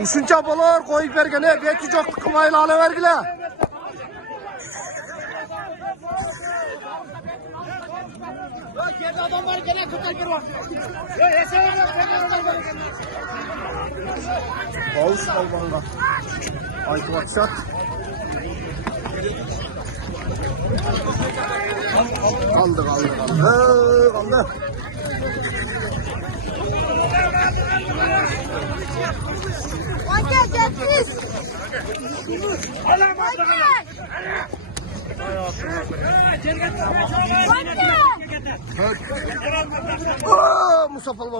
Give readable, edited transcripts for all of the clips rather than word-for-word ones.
Üçüncü bolor koyup vergene. Belki çok tıkımayla alıvergile. Adamlar gene tutar bir var. Bağış balbanga. Aytı baksat. Kaldı.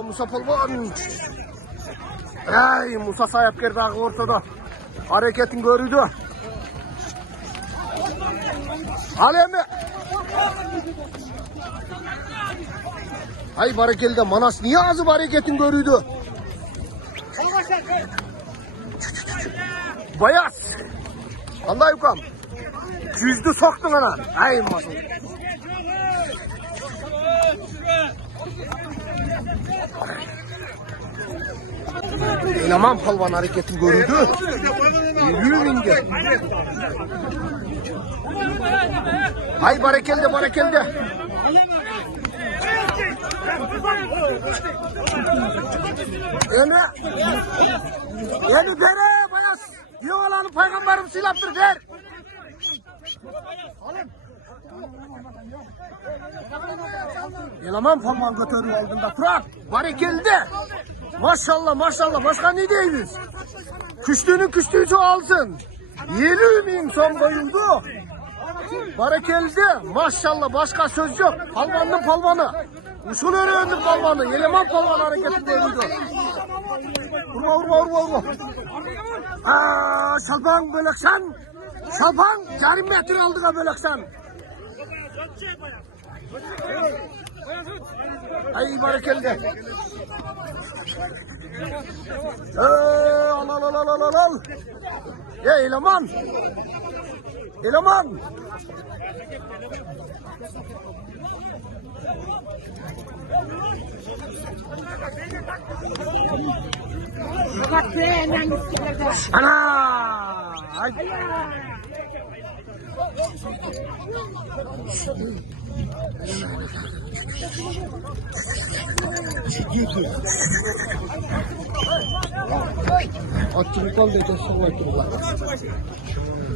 Musa Palvan. Ay Musa sayap geldi ağı ortada. Hareketin görüydü. Alemi. Ay barekelde Manas niye azı hareketin görüydü? Bayas. Allah yukam. Cüzdü soktun anan. Ay masal. Eleman palvan hareketin görüldü. Yürüyün inge. Ay barekelde. Yani dere bayas. Yoğalanı peygamberim silaptır der. Eleman palvan götürü aldığında Fırat. Barekelde. Maşallah. Başka ne değiliz? Küştüğünü çoğalsın. Yelümin son koyuldu. Barekelde. Maşallah başka söz yok. Palvanın palvanı. Usul önünün palvanı. Eleman palvanı hareketi değildi. Vurma. Şalpan böleksen. Şalpan yarım metre aldığa böleksen. Ay barekelde. Al. Ya eleman. Ana. Ay.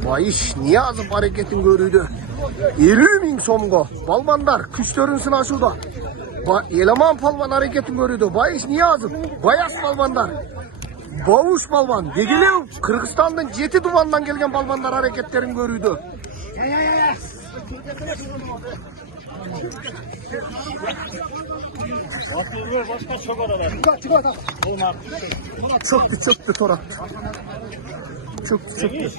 Vay iş niye azıp hareketin görüydü? 50.000 somgo. Balmanlar küçlörünsün aşuda. Eleman palvan hareketin görüydü. Vay iş niye azıp? Bayas balmanlar. Bavuş balvan. Degili Kırgızistan'dan Jeti Duman'dan gelgen balmanlar hareketlerin görüydü. Başka çok oralar. Çöktü torat. Çöktü.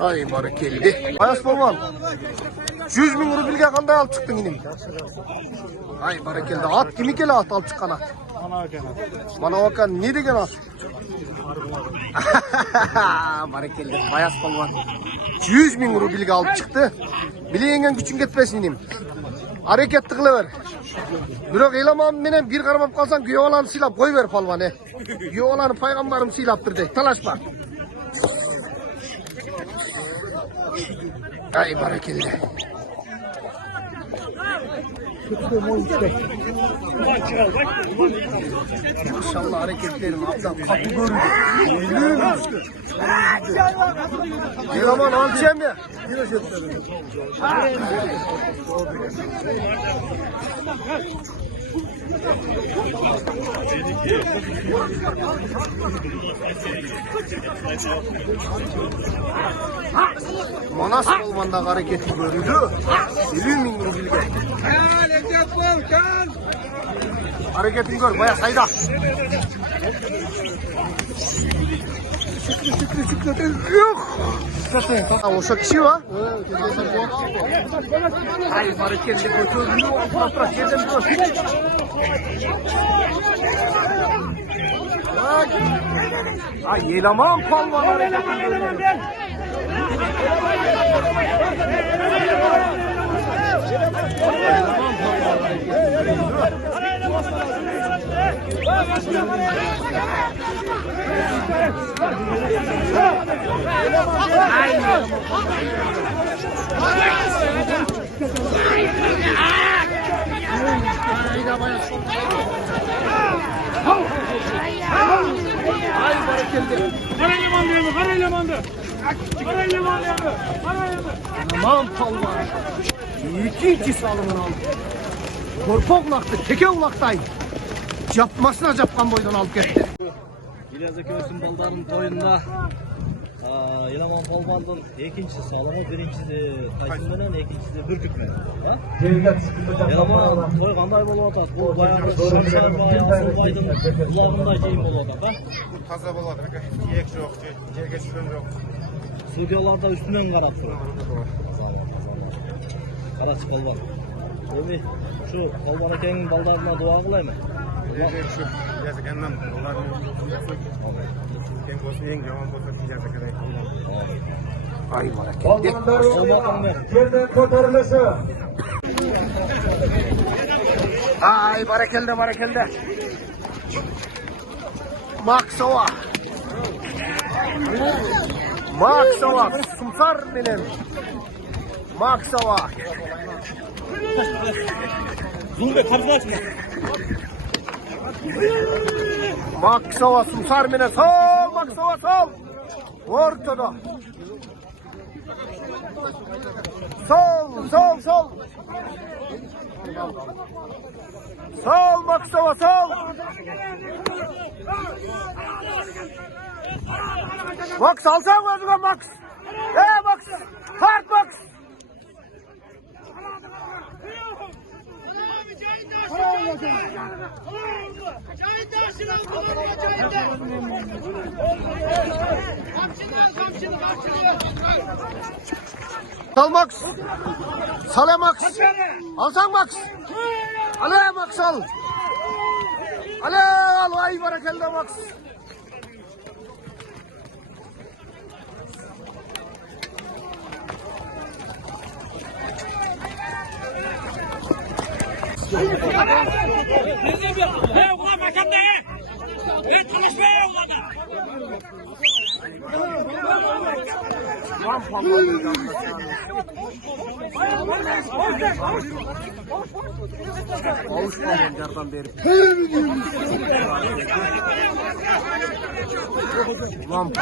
Ay barekelli. Ayas balvan. 100.000 rubilge kanday alıp çıktın yine. Ay barekelli. At kimi kele at alıp çıkan at. Bana bakan ne degen at? Barekelli. Ayas balvan. 100.000 rubilge alıp çıktı. Bileğingen güçün ketmesin yine. Hareketli kılıver. Biroq eleman menen bir karamap kalsan Göğolan'ı silap koyver palvan. Göğolan'ı paygamberim silaptır de. Talaşma. Ay barekelli. Maşallah hareketlerim ablam kapı göründü. Eleman alacağım ya. Manas balvanda hareketi görüldü. 50.000 rubilge. Hareketini gör baya sayda. Çıktı. Yok. Oşa kişi var. Ay hareketli götürdü. Bırak yerden dur. Ay eleman palvan hareketini görüldü. Aman palvan. İkinci salımını aldı. Korku ulaktı, teke ulaktayım. Yapmasına capkan boydan alıp gitti. Birazcık Köysün baldarın toyunda Yılaman Palvan'ın ikinci salımı, birincisi Taysın'dan, ikincisi Bürküt'le. Yılaman toy kanday bolu atat, bu bayağı şamşar bayağı asıl baydın, kulağında şeyin bolu atat. Taza болады, yiyek жоқ, жерге түскен жоқ. Судьяларда üstünden karap durur. Karaç Palvan. Öyle şu Palvan Eken'in baldarına dua kılayım mı? Yazıkandan олардың ең болсын, ең жаман болса, жазыкадай Ay barakeldi. Yerden kurtarılışı. Ay barakeldi. Maksova. Sumsar benim. Maksova. Zulbe karşı açma. Maksova sumsar benim. Sol Maksova sol. Ortada. Sol. Sol Maksova sol. Max alsan gözüne Max. Max. Hard Max. Sal Max. Sale Max. Alsan Max. Ale Max al. Ale al. Ay barakelde Max. Avuşmadan yardan beri. Ulan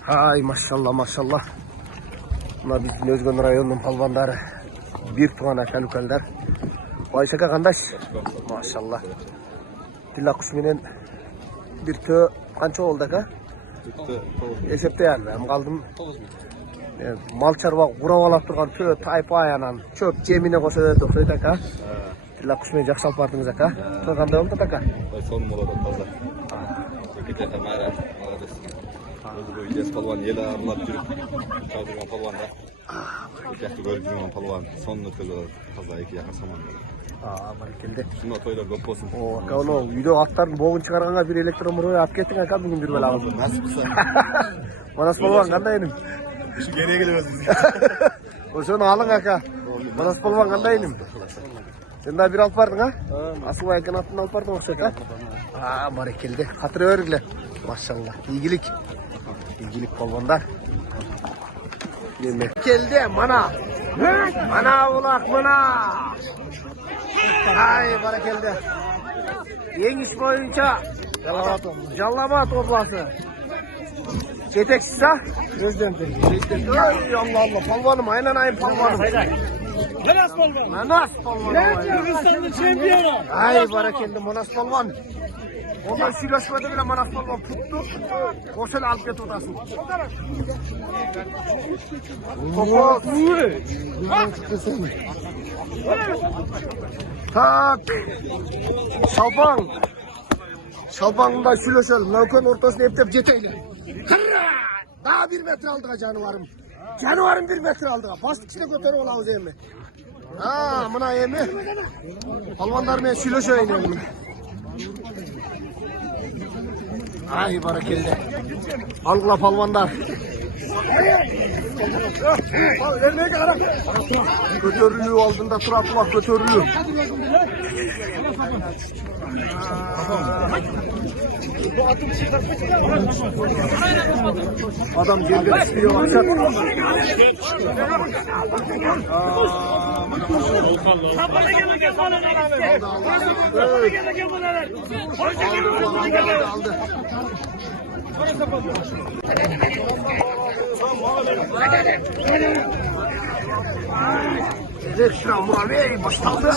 Hay maşallah. Bunlar bizim Özgün rayonunun palvanları. Bir tuğan akalukallar. Baysaka kandaş. Maşallah. Tilla kuşminin bir tüy kança oldu ka? Esepte yani. Ben kaldım. Mal çarva kuravalap turgan tüy taypa ayanan. Çöp cemine koşa da dokuydu ka? Tilla kuşmini jakşı alıp bardınız ka? Tüy kanday oldu ka? Sonum oladı taza. Köketler tamara. Özü bu ides palvan yeli arılap жүрүп çaldırgan palvan da. Yakты көрүп жүргөн palvan сонун өткөзүп таза эки жака саман. Баракелде. Шуна тойлор көп болсун. Кауно үйдө аттардын богун чыгарганга бир электромурой алып кеттиң ака бүгүн бир бала. Насип кылса. Манас полван кандай эним? Ушу керек эле өзүбүзгө. Ошону алың ака. Манас полван кандай эним? Сен да бир алып бардың а? Асылбай экен атын алып бардың окшойт а? Баракелде. Катыра бергиле. Машалла. Ийгилик. İlgilik polvanlar. Geldi mana. Mana ulak mana. Ay barakeldi. Yengiş boyunca Jallabat oblası. Yeteksiz ha? Ay Allah polvanım aynen polvanım. Manas polvanım. Ay barakeldi Manas polvan. Ondan süreçmede bile Manas polvan tuttu. O seni alıp get otasın. Tak. Şalpağında süleşelim. Navkön ortasını hep jeteyle. Daha 1 metre aldık canıvarım. Canavarın 1 metre aldı. Bastık işte götürü olamız emi. Ha, buna emi. Palvanlar ben şilo şöyle bunu. Ay barakelde. Algıla palvanlar. Götürülüğü aldığında Trabzon götürülüğü. Adam geldi istiyor akşam. Aldı. Zevkşira Muravey başladı.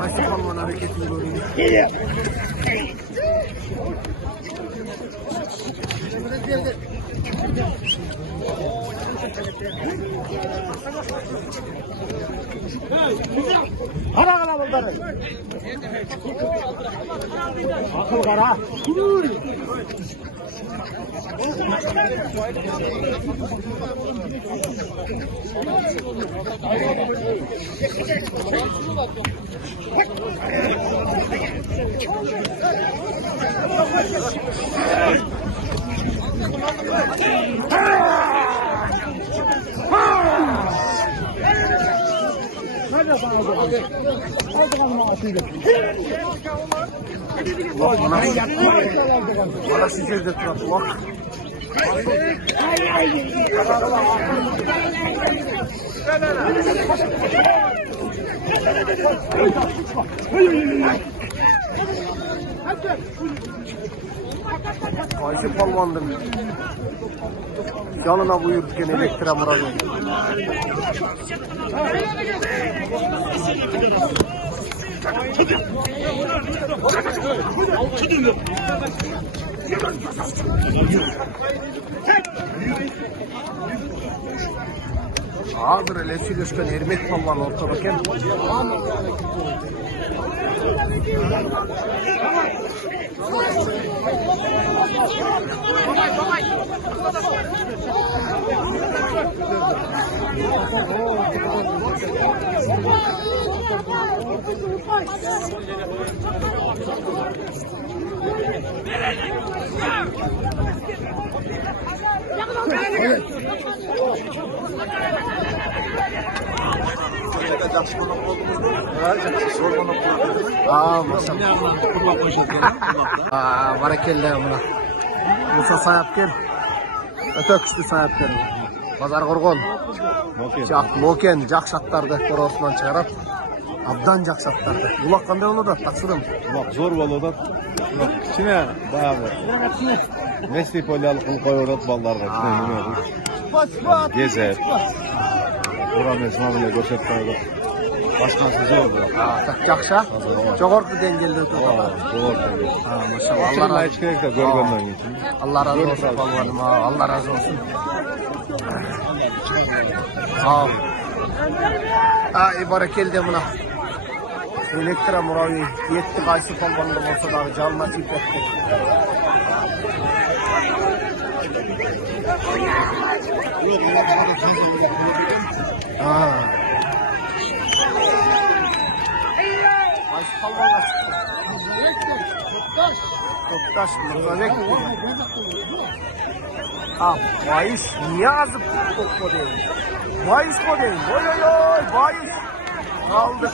Ayşe Palman hareketini görüyor. Kara kara bunları. Akıl kara. Bana şişirde tuttu bak. Ayşe palvandım. Yanına buyururken elektriğe muradı. Ağır ele sürüyorken ermek palvan ortadayken. Barakelle buna. Musa Sayapken. Ötöküstü Sayapken. Pazar Gorgon. Moken, Jakşatlardı. Kora Osman çıkarap. Abdan Jakşatlardı. Ulak kanday onu da taksıdım. Ulak zor bolu da. Kime bayağı Mesli polyalı kıl koyuyordu ballarga. Gezer. Buram esmamıyla gösterdi. Başkası zor bu. Jakşa. Çok orku dengeli ötü. Zor. Maşallah. Allah hiç gerek de görgenden geçin. Allah razı olsun palvanım ha. Allah razı olsun. Sağ ol. Barakelde buna. Elektra Muravi. Yetti kaysı palvanım olsa da can nasip etti. Kaysı palvanla çıktı. Toptaş Mırzanek. Bayış niye azıp topma deyin. Bayış mı deyin. Oy oy oy bayış. Kaldı.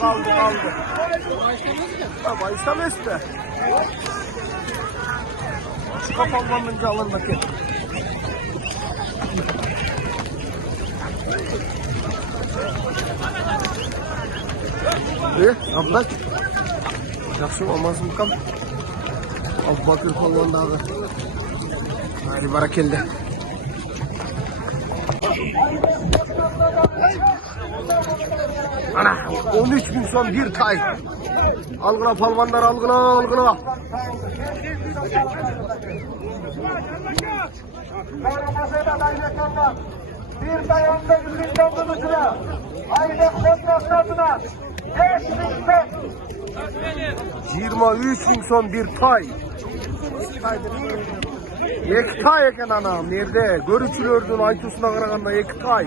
Bayışlamaz be. Şu kapalmanınca alın bakayım. Abla. Yaxşı olmaz mı kam? Bakır falan da abi. Hadi barakelde. Ana 13 bin son bir tay. Algıla palvanlar algıla. Bir tay 18 bin tonlu dışına. Aylık kontratlarına 23 bin son bir tay. Iki tay eken anam nerede? Görücülördün aytusuna karaganda iki tay.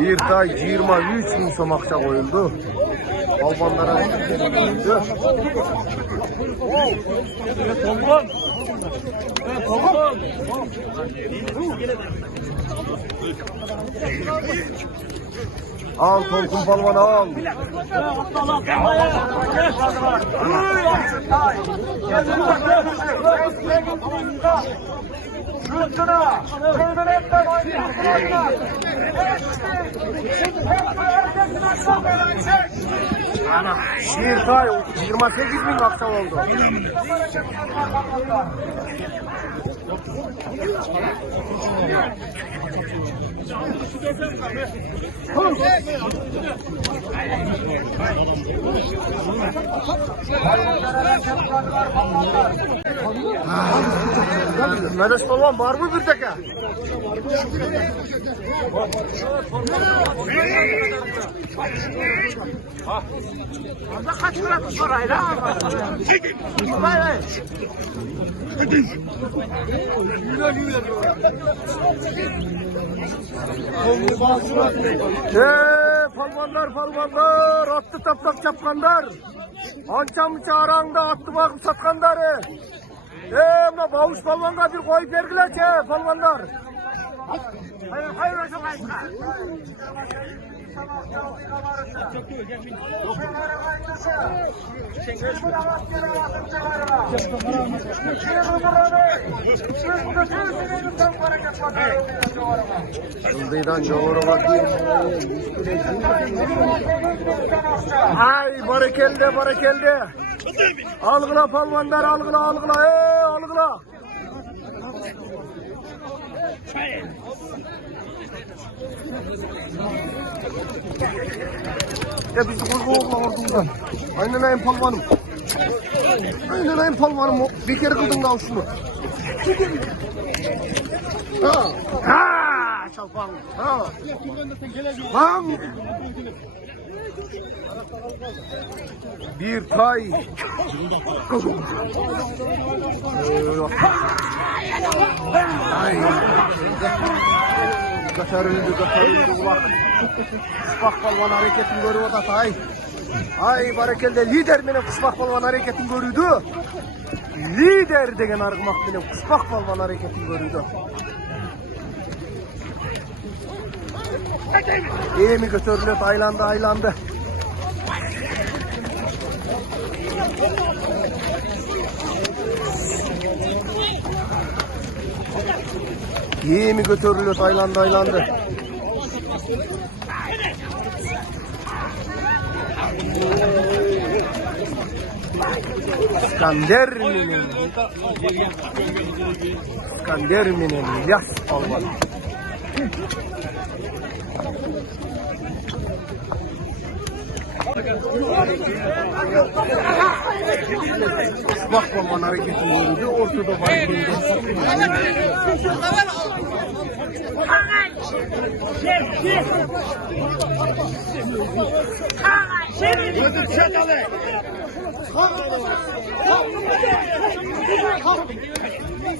Bir tay 23 bin som akça koyuldu. Albanlara koyuldu. Al Tolkun Palvan al. Ana Şiirkay 28 bin akşam oldu. Medes Palvan var mı bir teke? Orada kaç lira sorayla? Palvanlar attı taptak çapkanlar. Ançamıça aranda attı bakıp satkanları. Ama bavuş palvanga bir koyup vergiler palvanlar. Hayır hocam hayır. Şuradan doğru bakayım. Ay barakelde. Algıla palvanlar algıla. Algıla. Ya bizi korkuğla ordundan. Aynen ayın palvanım. Bir kere kıldın da şunu. Ha, çalpan. Ha. Lan. Bir tay. Ay. Kaçarıldı ulak. Kuşbak palvan hareketini görüyor da tay. Ay barakelde lider mene kuşbak palvan hareketini görüydü. Lider degen argımak mene kuşbak palvan hareketini görüydü. İyi mi götürülüyor aylandı. İyi mi götürülüyor aylandı. İskender minin yas palvan. Bak palvan hareketini gördü ortada var.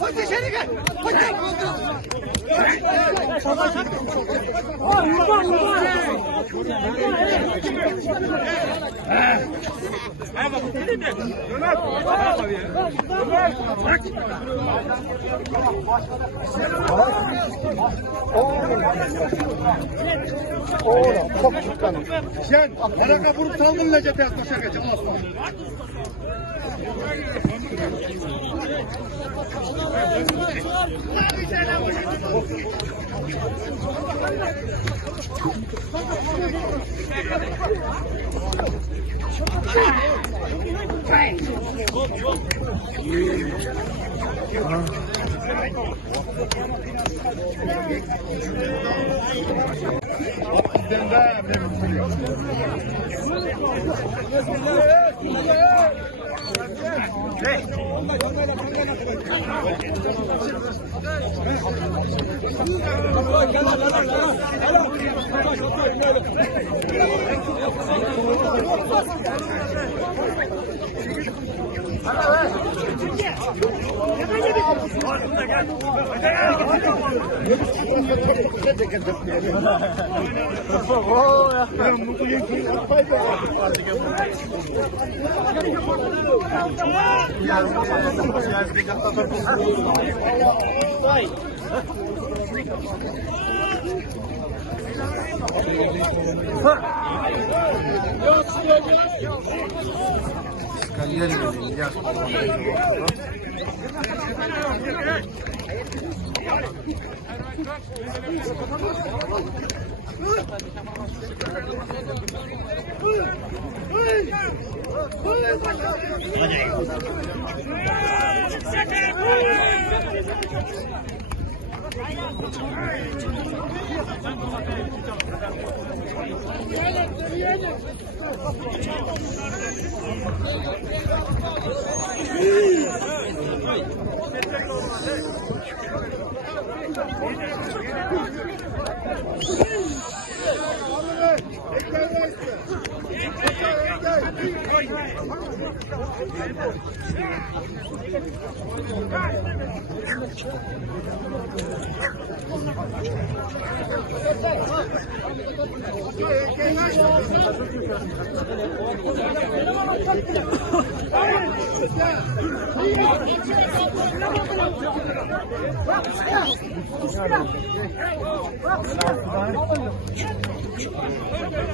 Hadi içeri gel. Hadi. Oğlum çok çıkanım. Sen haraka vurup saldın Necati Akbaş'a geç. Allah'ım.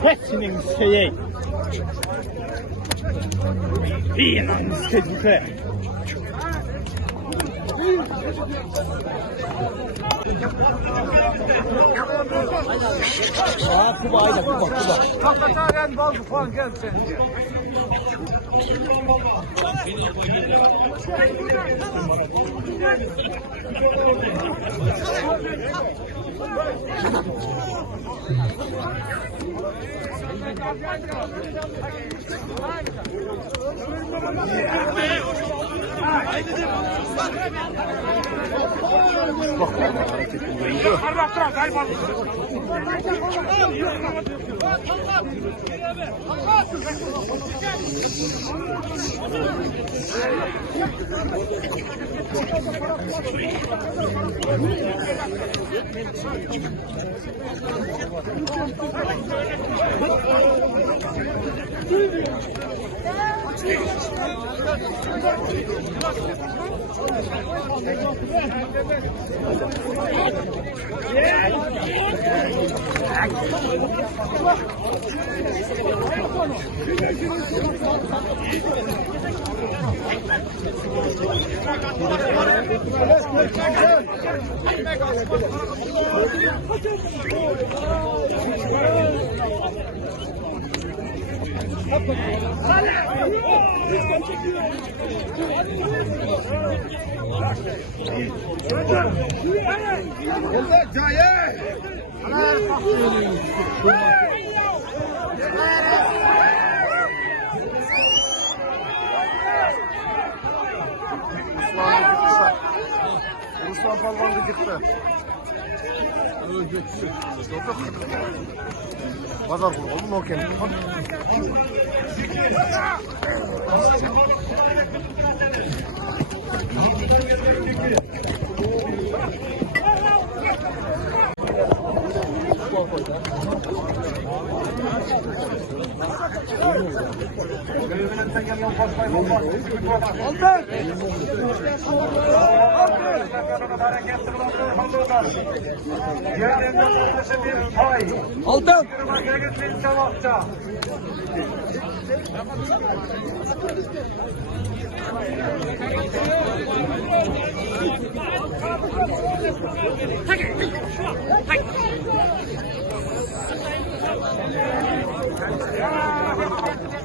Hepsinin şeyi. İyi lan sezgife. Kuba ayda Kuba. Hakikaten bazı puan geldi sen. Ruslan Palvan gıcıktı. Pazar kurulu oğlum o kendi. Altın.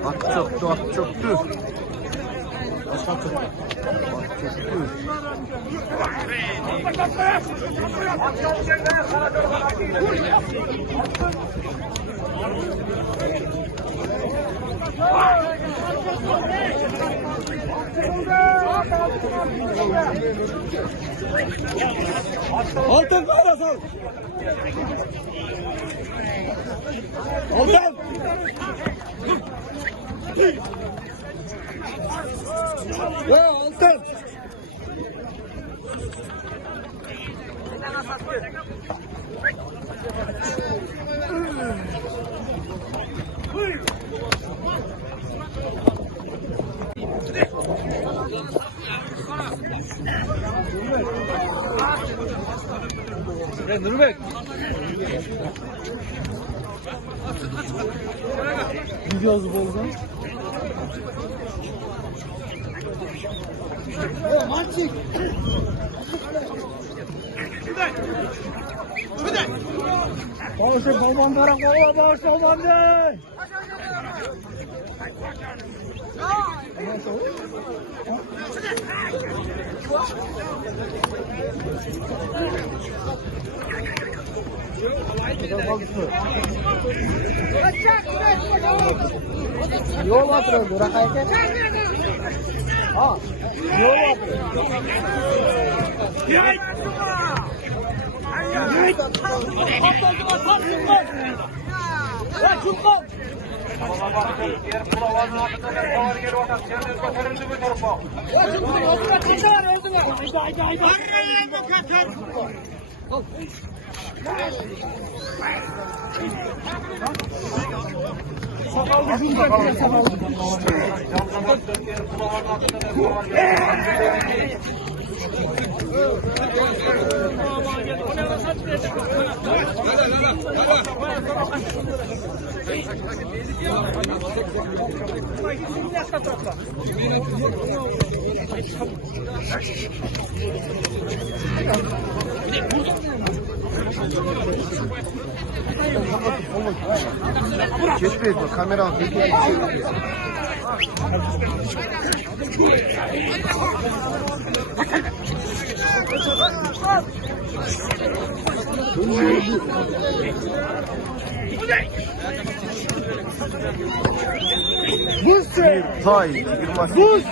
At çöktü, at çöktü. Altın kadar. Altın. Ya altın. Nurbek. Gidiyoruz boldan. O maçık. Bağışın kolmanlara kola bağış kolmandı. Yol atıyor, bırak ayet. Ha, yol atıyor. Geçmeyiz bak kamera altı. Buz tay, girmez. Buz.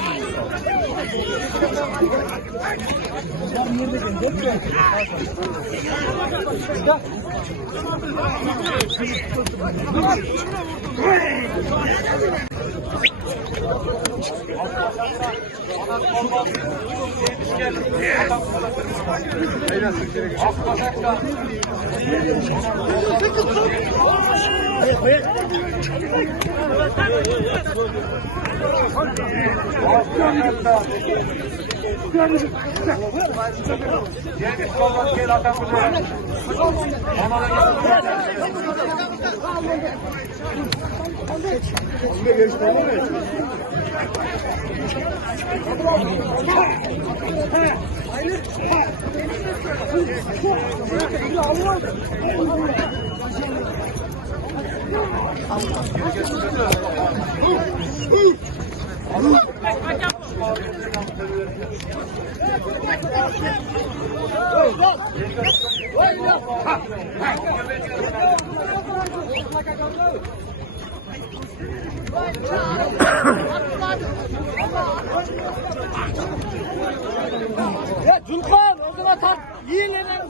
Ya Gülkan, o zaman tak yiyin lan.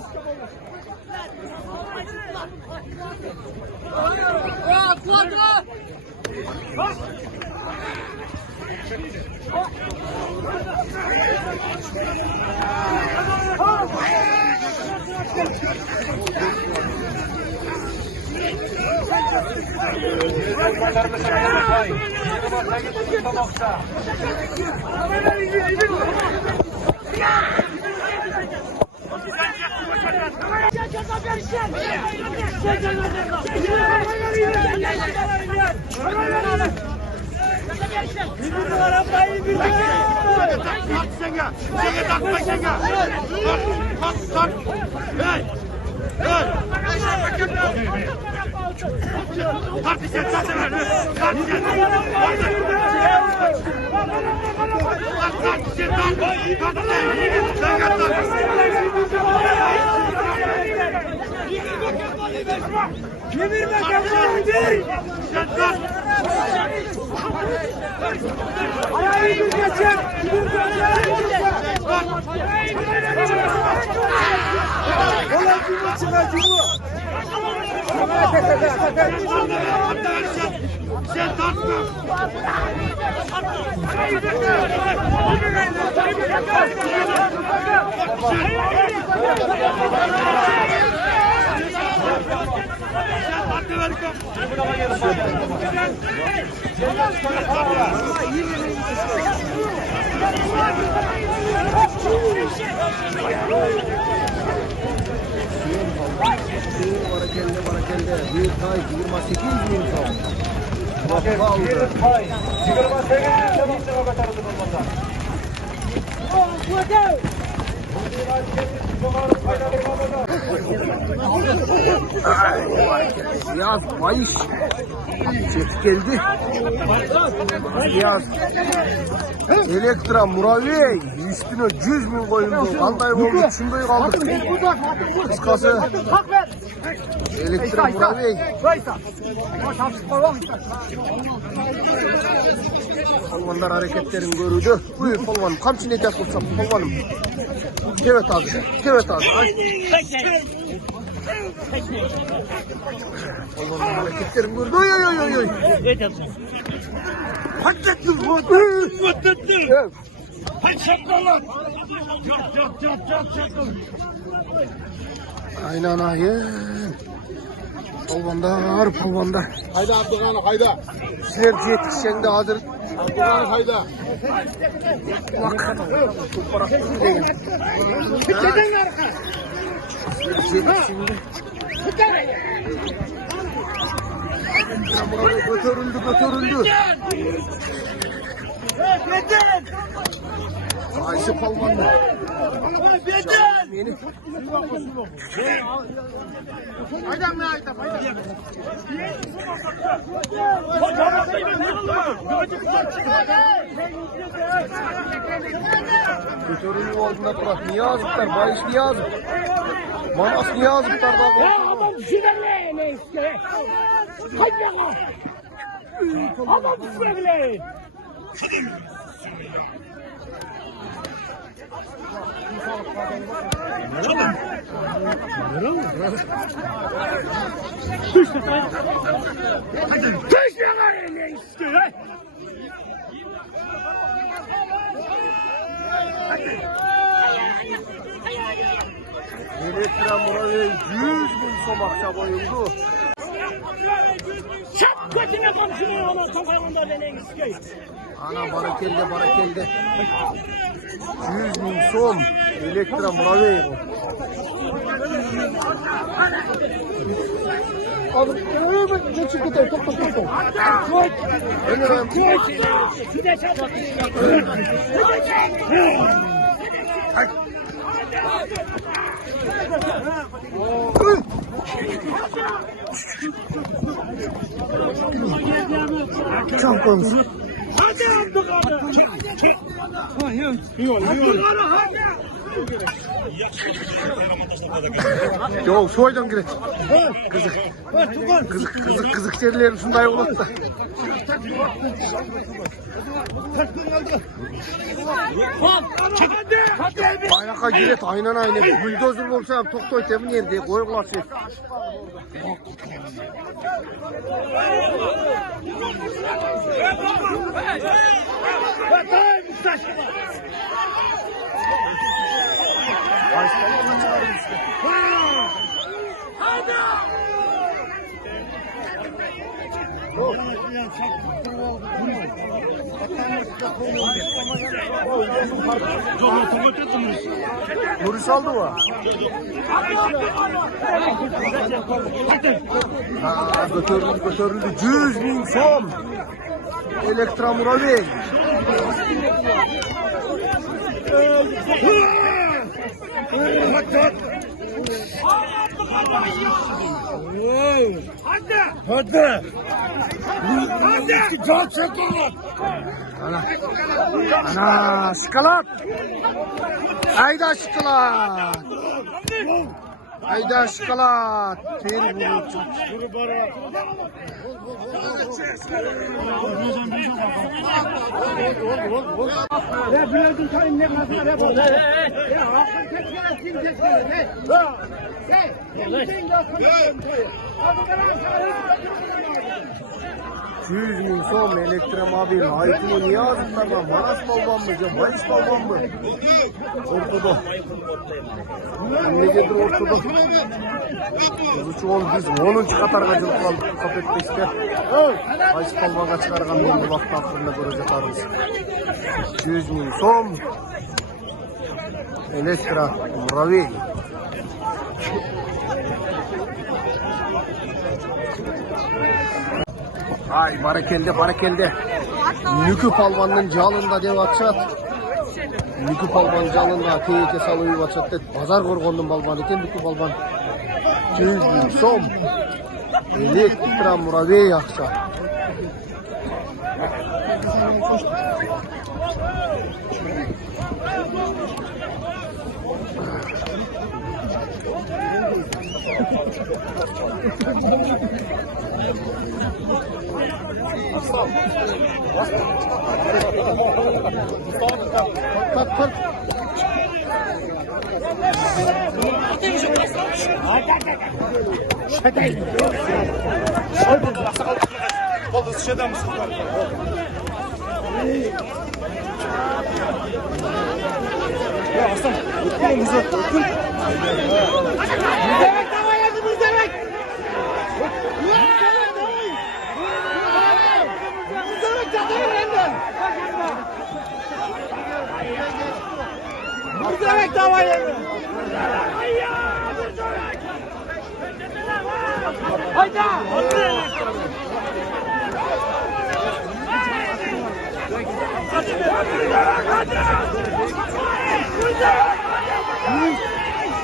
Ya kuadra. Barakende. Bir tay 28.000 son. Bakka aldı. Yaz Mayış çek geldi. Yaz Elektra Muravey üstüne 100.000 koyuldu. Kanday oldu. Şunday kaldık. Kıskası Elektra Muravey. Polvanlar hareketlerini görüldü. Buyur polvanım. Kamçı ne yapılsam polvanım. Evet abi. Evet abi. Polvanlar hareketlerini gördü. Oy oy oy oy. Hakikaten bu. Evet. Aynen ayın. Polvanda. Hayda Abdurrahman hayda. Sinerji yetişeceğinde hazır. Abdurrahman hayda. Bak. Toprak değil. Yetişinde. Götürüldü. Ayşe Polvanda. Yeni. Götürülü olduğuna bırak. Niye azıklar? Bayış niye azık? Manas niye azıklar? Adam şuraya ne işte? Hadi ya. Adam şuraya. Elektra Muravey 100.000 somakça boyundu. Çap kötüne komşunuyor ona sokağında beni istiyor. Ana barakelde. 100.000 som. Elektra Muravey bu. Abi, geçip gidelim. Topla. Ömür Çampons. Hadi Abdülkadir. Yok soydan giret. Kızık yerlerin şunday olur da. Bayaka giret aynen aynı. Buldozer olsa hem toktoy temin yerde koyuklar şey. Nuri saldı mı? Ha, götürüldü. 100.000 som. Elektra Muravi. Hadi. Ana şokolat. Hayda şokolat. Hayda şokolat. Bir buçuk. $100.000 som elektromobil. Aytını niye azıtlardan? Manas balban mı? Bayış balban mı? Ortada. Memleketin ortada. Kuzucu ol biz 10. Katarga жылып kaldık. Kapetteşte. Bayış balbanға çıkargan meni vakti aklında göreceklarımız. 100.000 som Elektra Muravi. Ay barakelde. Nükü palvanın calında dev atçat. Nükü palvan calında teyeke salıyı atçat dedi. Pazar korgonun balvan eken Nükü palvan. 100.000 som Elektra Muravi akça. Tak. Baldız şeyden misin? Ya aslan, öpün omuzu, öpün. Müzerek dava yazdı, müzerek! Müzerek çatırır elinden! Müzerek dava yazdı! Hayda!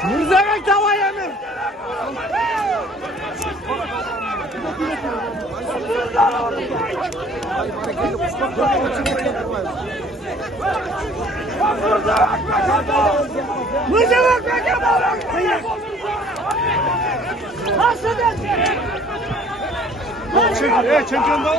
Müzerek dava yemin! Müzerek bekemalım! Nasılsın? Çekin de o.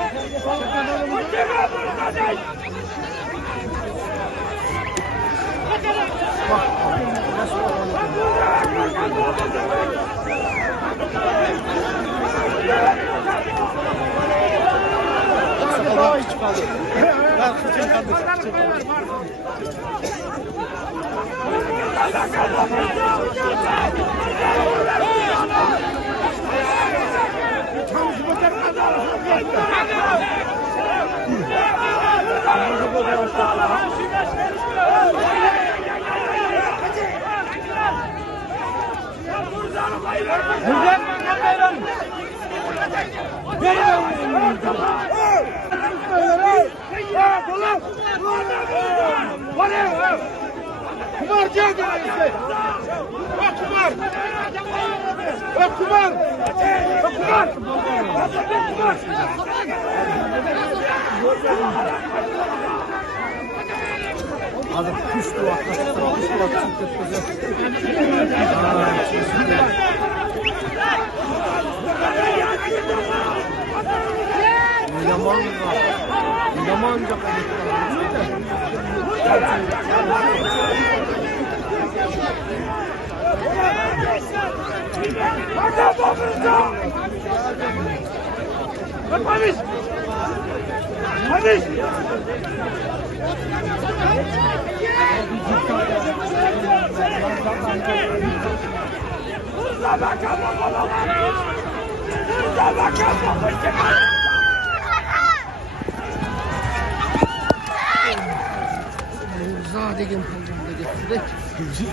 Hadi kuştu Yamanca Hadi! деген полгонда кетті.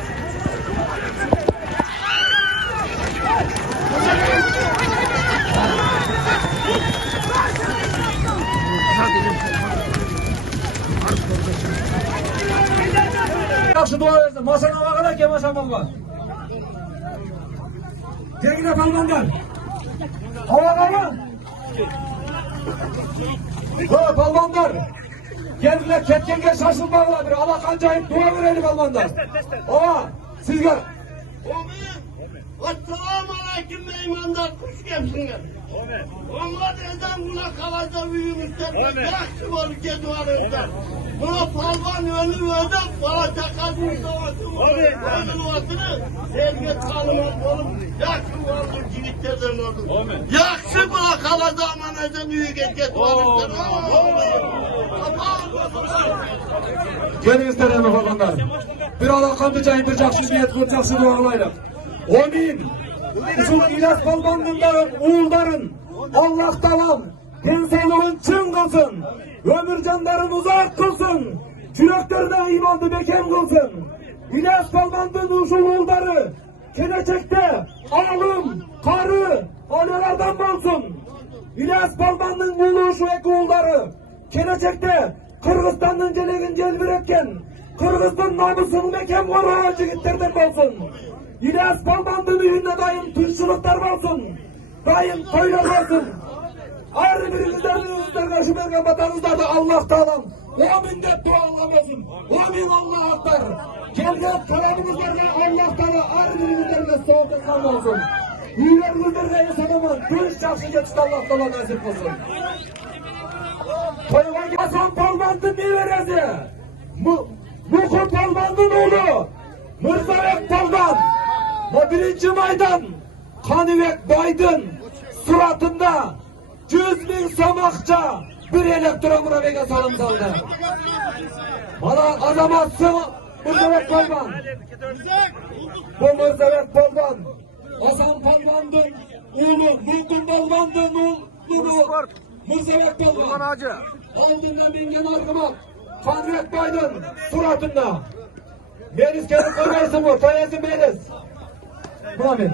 Yaxşı dua versin. Masana bakana ki masa balvan. Tekine balvandan. Havada mı? Yok balvanlar. Geldiler ketkenge şaşılmadılar. Allah kancayıp dua verelim balvandan. Ova sizler. Assalamu aleyküm meymanlar, kuş gelsinler. Onlar ezan buna kalacak büyümüşler. Yakşı var geduvarızlar. Buna palvan önü ödem, bana çakadın savaşı var. Önün vasını serget kalmaz oğlum. Yakşı vardır civitlerden oldu. Yakşı buna kalacak aman ezan büyü geduvarızlar. Gelin isterim balvanlar. Bir Allah kandıca indircakşı niyet kılacakşı dualayla. Amin. Usul İlyas balvanından oğulların Allah talam tensaylığı çın kılsın. Ömür canların uzak kılsın. Yüreklerine imanı bekem kılsın. İlyas balvandan usul oğulları gelecekte alım, karı, alelerden olsun. İlyas balvanın buluşu ek oğulları gelecekte Kırgızistan'ın gelegin gelbirekken Kırgız'ın namusunu mekem koruyan jigitlerden olsun. İlyas balvanın üyüne dayım tırşılıklar olsun. Dayım toylar olsun. Her birimizden karşı bergen vatanızda da Allah Ta'alam amin deyip dualamazsın. Amin Allah akbar. Gelgen kalanımızlarına Allah Ta'ala her birimizden soğuk etkan olsun. Üylerimizlerine yaşanamın. Gönüş çarşı geçti Allah Ta'ala nasip olsun. Hasan Palvan'ın neveresi, Muhur Palvan'ın oğlu, Mırzabek Palvan, bu 1. Maydan, Kanıbek Baydın suratında 100.000 samakça bir elektromobile salım saldı. Bana kazamazsın Mırzabek Palvan. Bu Mırzabek Palvan, Hasan Palvan'ın oğlu, Muhur Palvan'ın oğlu, Mırzabek Palvan. Aldığında bingen argımak, Kanıbek Baydın suratında. Melis gelip koyarsın bu, koyarsın Melis. Muhammed.